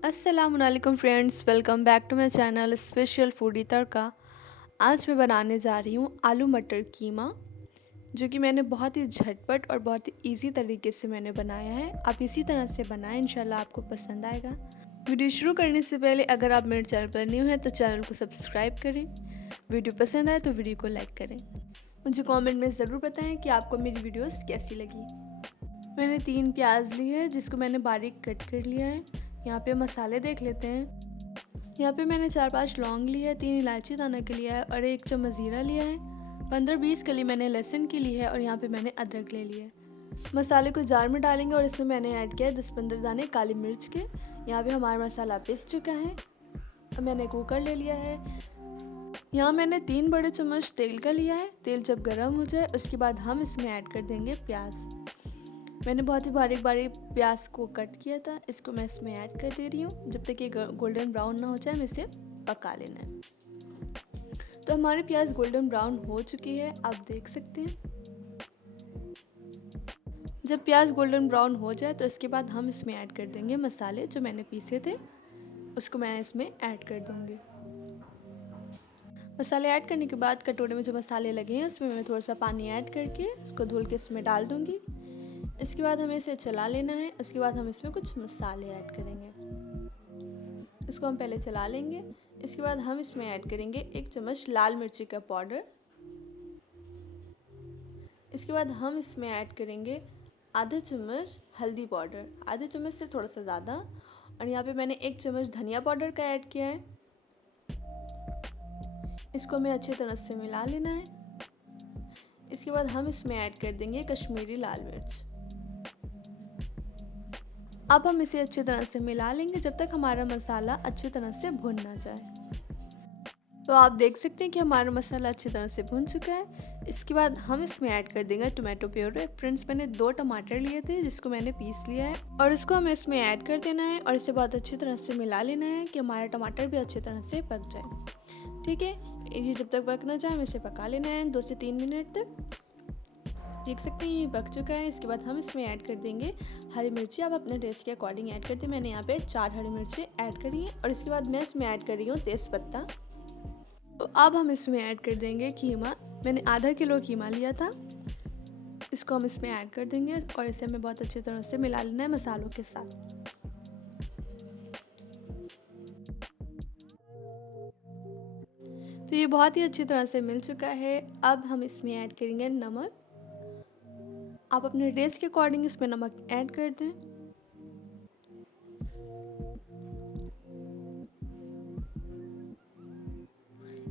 अस्सलामुअलैकुम friends, welcome back to my channel special foodie Tadka. आज मैं बनाने जा रही हूँ आलू मटर कीमा, जो कि मैंने बहुत ही झटपट और बहुत ही इजी तरीके से मैंने बनाया है। आप इसी तरह से बनाएं, इंशाल्लाह आपको पसंद आएगा। वीडियो शुरू करने से पहले अगर आप मेरे चैनल पर न्यू हैं तो चैनल को सब्सक्राइब करें। वीडियो पसंद आए तो वीडियो को लाइक करें। मुझे कॉमेंट में ज़रूर बताएँ कि आपको मेरी वीडियोज़ कैसी लगी। मैंने 3 प्याज ली है, जिसको मैंने बारीक कट कर लिया है। यहाँ पे मसाले देख लेते हैं। यहाँ पे मैंने 4-5 लौंग लिया है, 3 इलायची दाना के लिया है और 1 चम्मच ज़ीरा लिया है। 15-20 कली मैंने लहसुन की ली है और यहाँ पे मैंने अदरक ले लिया है। मसाले को जार में डालेंगे और इसमें मैंने ऐड किया है 10-15 दाने काली मिर्च के। यहाँ पे हमारा मसाला पिस चुका है। अब मैंने कुकर ले लिया है। यहाँ मैंने 3 बड़े चम्मच तेल का लिया है। तेल जब गर्म हो जाए उसके बाद हम इसमें ऐड कर देंगे प्याज। मैंने बहुत ही बारीक बारीक प्याज को कट किया था, इसको मैं इसमें ऐड कर दे रही हूँ। जब तक ये गोल्डन ब्राउन ना हो जाए हमें इसे पका लेना है। तो हमारी प्याज गोल्डन ब्राउन हो चुकी है, आप देख सकते हैं। जब प्याज गोल्डन ब्राउन हो जाए तो इसके बाद हम इसमें ऐड कर देंगे मसाले जो मैंने पीसे थे, उसको मैं इसमें ऐड कर दूँगी। मसाले ऐड करने के बाद कटोरे में जो मसाले लगे हैं उसमें मैं थोड़ा सा पानी ऐड करके उसको धुल के इसमें डाल दूँगी। इसके बाद हमें इसे चला लेना है। उसके बाद हम इसमें कुछ मसाले ऐड करेंगे, इसको हम पहले चला लेंगे। इसके बाद हम इसमें ऐड करेंगे 1 चम्मच लाल मिर्ची का पाउडर। इसके बाद हम इसमें ऐड करेंगे आधा चम्मच हल्दी पाउडर, आधे चम्मच से थोड़ा सा ज़्यादा। और यहाँ पे मैंने 1 चम्मच धनिया पाउडर का ऐड किया है। इसको हमें अच्छी तरह से मिला लेना है। इसके बाद हम इसमें ऐड कर देंगे कश्मीरी लाल मिर्च। अब हम इसे अच्छी तरह से मिला लेंगे जब तक हमारा मसाला अच्छी तरह से भुन ना जाए। तो आप देख सकते हैं कि हमारा मसाला अच्छी तरह से भुन चुका है। इसके बाद हम इसमें ऐड कर देंगे टोमेटो प्योरे। फ्रेंड्स, मैंने 2 टमाटर लिए थे जिसको मैंने पीस लिया है और इसको हमें इसमें ऐड कर देना है और इसे बहुत अच्छी तरह से मिला लेना है कि हमारा टमाटर भी अच्छी तरह से पक जाए। ठीक है, ये जब तक पक ना जाए हमें इसे पका लेना है 2 से 3 मिनट तक। देख सकते हैं ये पक चुका है। इसके बाद हम इसमें ऐड कर देंगे हरी मिर्ची। आप अपने टेस्ट के अकॉर्डिंग ऐड करते हैं। मैंने यहाँ पे 4 हरी मिर्ची ऐड करी हैं और इसके बाद मैं इसमें ऐड कर रही हूँ तेज़पत्ता। तो अब हम इसमें ऐड कर देंगे कीमा। मैंने आधा किलो कीमा लिया था, इसको हम इसमें ऐड कर देंगे और इसे हमें बहुत अच्छी तरह से मिला लेना है मसालों के साथ। तो ये बहुत ही अच्छी तरह से मिल चुका है। अब हम इसमें ऐड करेंगे नमक। आप अपने टेस्ट के अकॉर्डिंग इसमें नमक ऐड कर दें।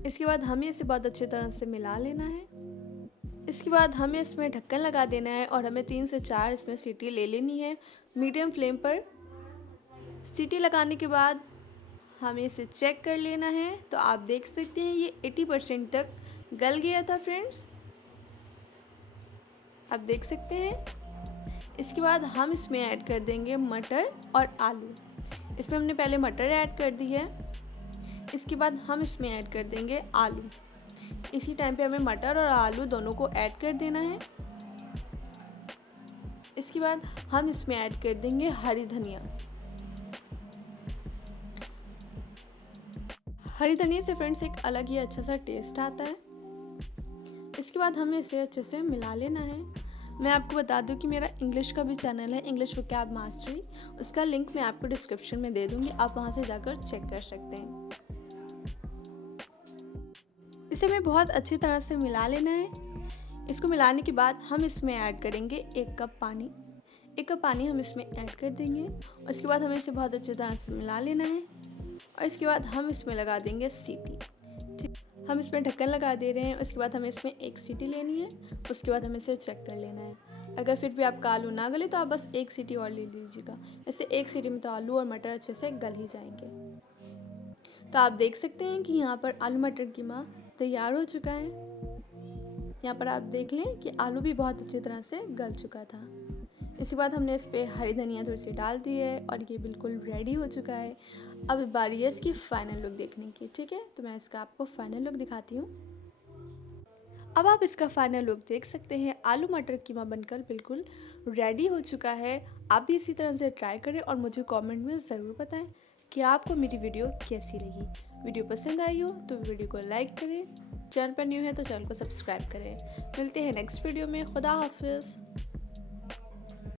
इसके बाद हमें इसे बहुत अच्छी तरह से मिला लेना है। इसके बाद हमें इसमें ढक्कन लगा देना है और हमें 3 से 4 इसमें सीटी ले लेनी है मीडियम फ्लेम पर। सीटी लगाने के बाद हमें इसे चेक कर लेना है। तो आप देख सकते हैं ये 80% तक गल गया था फ्रेंड्स, आप देख सकते हैं। इसके बाद हम इसमें ऐड कर देंगे मटर और आलू। इसमें हमने पहले मटर ऐड कर दी है। इसके बाद हम इसमें ऐड कर देंगे आलू। इसी टाइम पे हमें मटर और आलू दोनों को ऐड कर देना है। इसके बाद हम इसमें ऐड कर देंगे हरी धनिया। हरी धनिया से फ्रेंड्स एक अलग ही अच्छा सा टेस्ट आता है। इसके बाद हमें इसे अच्छे से मिला लेना है। मैं आपको बता दूं कि मेरा इंग्लिश का भी चैनल है, इंग्लिश वोकैब मास्टरी। उसका लिंक मैं आपको डिस्क्रिप्शन में दे दूंगी, आप वहां से जाकर चेक कर सकते हैं। इसे हमें बहुत अच्छी तरह से मिला लेना है। इसको मिलाने के बाद हम इसमें ऐड करेंगे 1 कप पानी। 1 कप पानी हम इसमें ऐड कर देंगे और इसके बाद हमें इसे बहुत अच्छी तरह से मिला लेना है और इसके बाद हम इसमें लगा देंगे सीटी। ठीक, हम इसमें ढक्कन लगा दे रहे हैं। उसके बाद हमें इसमें 1 सीटी लेनी है। उसके बाद हमें इसे चेक कर लेना है। अगर फिर भी आपका आलू ना गले तो आप बस 1 सीटी और ले लीजिएगा। ऐसे 1 सीटी में तो आलू और मटर अच्छे से गल ही जाएंगे। तो आप देख सकते हैं कि यहाँ पर आलू मटर कीमा तैयार हो चुका है। यहाँ पर आप देख लें कि आलू भी बहुत अच्छी तरह से गल चुका था। इसके बाद हमने इस पर हरी धनिया थोड़ी सी डाल दी है और ये बिल्कुल रेडी हो चुका है। अब बारी है इसकी फाइनल लुक देखने की। ठीक है, तो मैं इसका आपको फाइनल लुक दिखाती हूँ। अब आप इसका फाइनल लुक देख सकते हैं। आलू मटर कीमा बनकर बिल्कुल रेडी हो चुका है। आप भी इसी तरह से ट्राई करें और मुझे कमेंट में ज़रूर बताएं कि आपको मेरी वीडियो कैसी लगी। वीडियो पसंद आई हो तो वीडियो को लाइक करें, चैनल पर न्यू है तो चैनल को सब्सक्राइब करें। मिलते हैं नेक्स्ट वीडियो में। खुदा हाफिज़।